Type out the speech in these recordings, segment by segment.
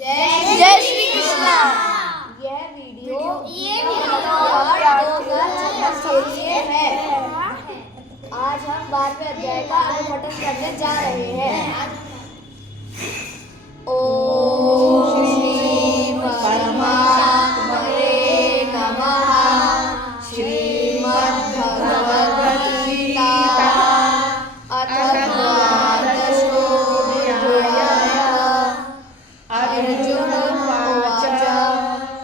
जय श्री कृष्णा। यह वीडियो के लिए है। आज हम 12वें अध्याय का अनुपठन करने जा रहे हैं। ओम श्री परमात्मने नमः। श्रीमद् भगवद गीता अथ द्वादशोऽध्यायः। अर्जुन उवाच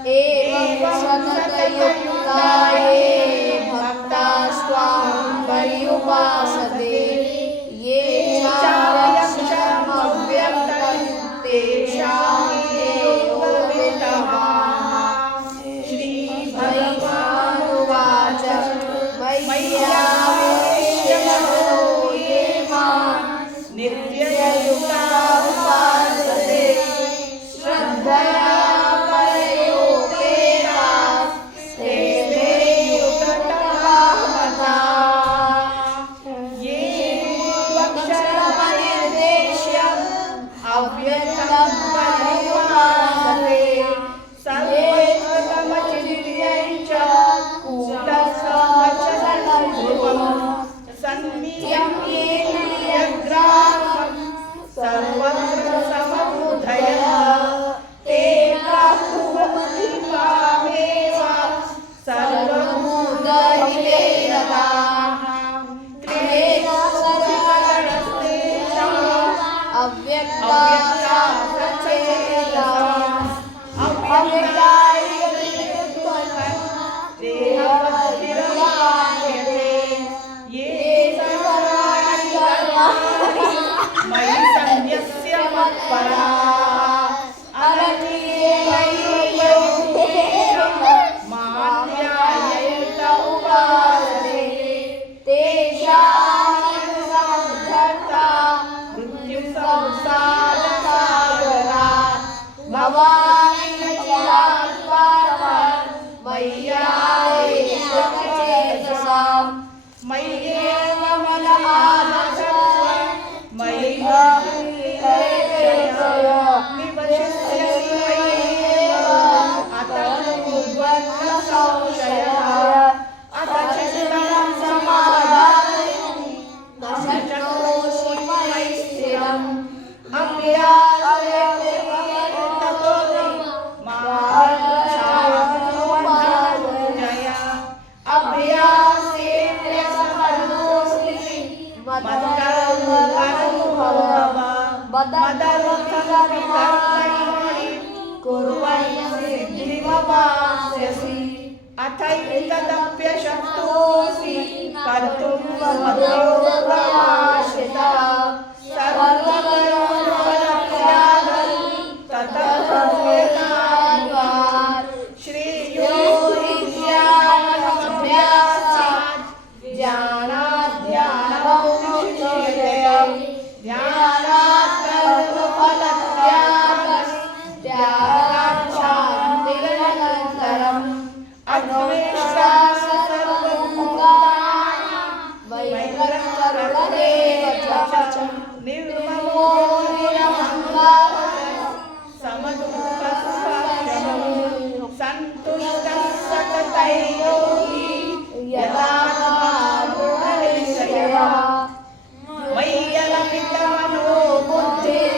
एवं सततयुक्ता ये भक्तास्त्वां पर्युपासते ये चाक्षरमव्यक्तं तेषां के योगविदः। श्रीभगवानुवाच मय्यावेश्य मनो ये मां नित्ययुक्ता उपासते श्रद्धया परयोपेता ते मे युक्ततमाः मताः। ये त्वक्षरमनिर्देश्यम् अव्यक्तं पर्युपासते सर्वैकमचिन्त्यं च कूटस्थमचलं ध्रुवम् सन्नियं येन नियग्रामं सर्वत्र समबुद्धयः ते प्राहुर्मति मामेव सर्वभूतहिते रताः। क्लेशसङ्कटस्तेषाम् अव्यक्ता सचेतसाम् देहवद्भिर्वाक्यते ये सर्वाणि कर्माणि मयि सन्न्यस्य मत्पराः अनन्येनैव मान्यायैत उपासते तेषां समुद्धर्ता मृत्युसंसारसागरात् भवामि चिरात् पारात् मय्यावेशितचेतसाम् मय्येव मनः आधत्स्व मयि निवशिष्यसि मय्येव अतः उद्वन्न संशयः अथ चित्तं समाधातुं न शक्नोषि मयि स्थिरम् अभ्यासेन मार्गशास्त्रमधुजय अभ्यासेन समर्थोऽस्मि मत्कर्मफलमनुभव मदर्थकर्माणि कुर्वन् सिद्धिमवाप्स्यसि अथैतदप्यशक्तोऽसि कर्तुं मद्योगमाश्रितः सर्वकर्मफलत्यागं ततः भूयात् श्रेयो हि ज्ञानमभ्यासात् ज्ञानात् ध्यानमुच्यते ध्यानात् कर्मफलत्यागः त्यागात् शान्तिरनन्तरम् अद्वेष्टा सर्वभूतानां वैरकरुणमेव च निर्ममो निरहङ्कारः समदुःखसुखक्षमः सन्तुष्टः सततैर्योगी यदात्मानुनिश्चयः मय्यर्पितमनो बुद्धिः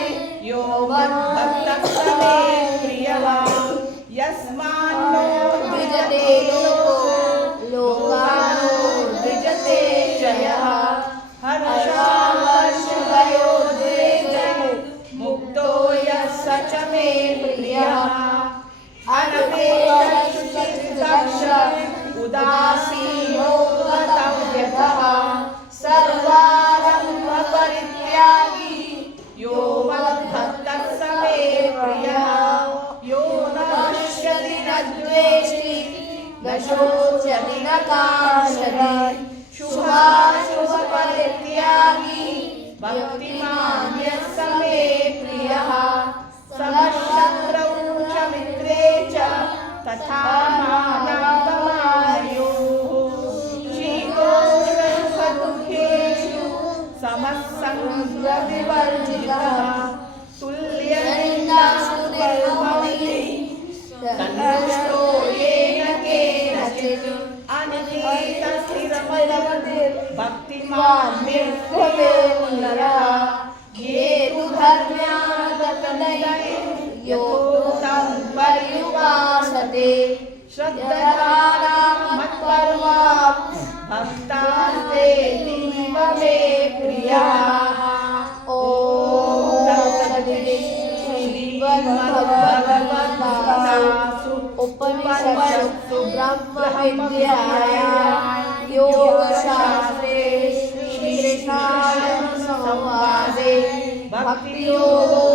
यो मद्भक्तः स मे प्रियः यस्मान्नो द्विजते लोको लोकानो द्विजते च यः हर्षामर्षभयोद्वेगैः मुक्तो यः स च मे प्रियः अनपेक्षशुचिर्दक्ष उदासीनो गतव्यतः सर्वारम्भपरित्यागी यो मद्भक्तः स मे प्रियः यो न हृष्यति न द्वेष्टि न शोच्यति न काङ्क्षति शुभाशुभपरित्यागी भक्तिमान् यः स मे प्रियः समशत्रौ च मित्रे च तथा मानापमानयोः शीतोष्णसुखदुःखेषु समः सङ्गविवर्जितः तुल्यनिन्दास्तुतिर्मौनी भक्तिमान ये तु धर्म्यादकदये योक्तं पर्युपासते श्रद्धानामत्पर्वा भक्तास्ते तीव मे प्रियाः। ॐ तत्सदिति श्रीमद्भगवद्गीतासु उपनिषत्सु ब्रह्मविद्यायां योगशास्त्रे श्रीकृष्णार्जुनसंवादे भक्तियोगो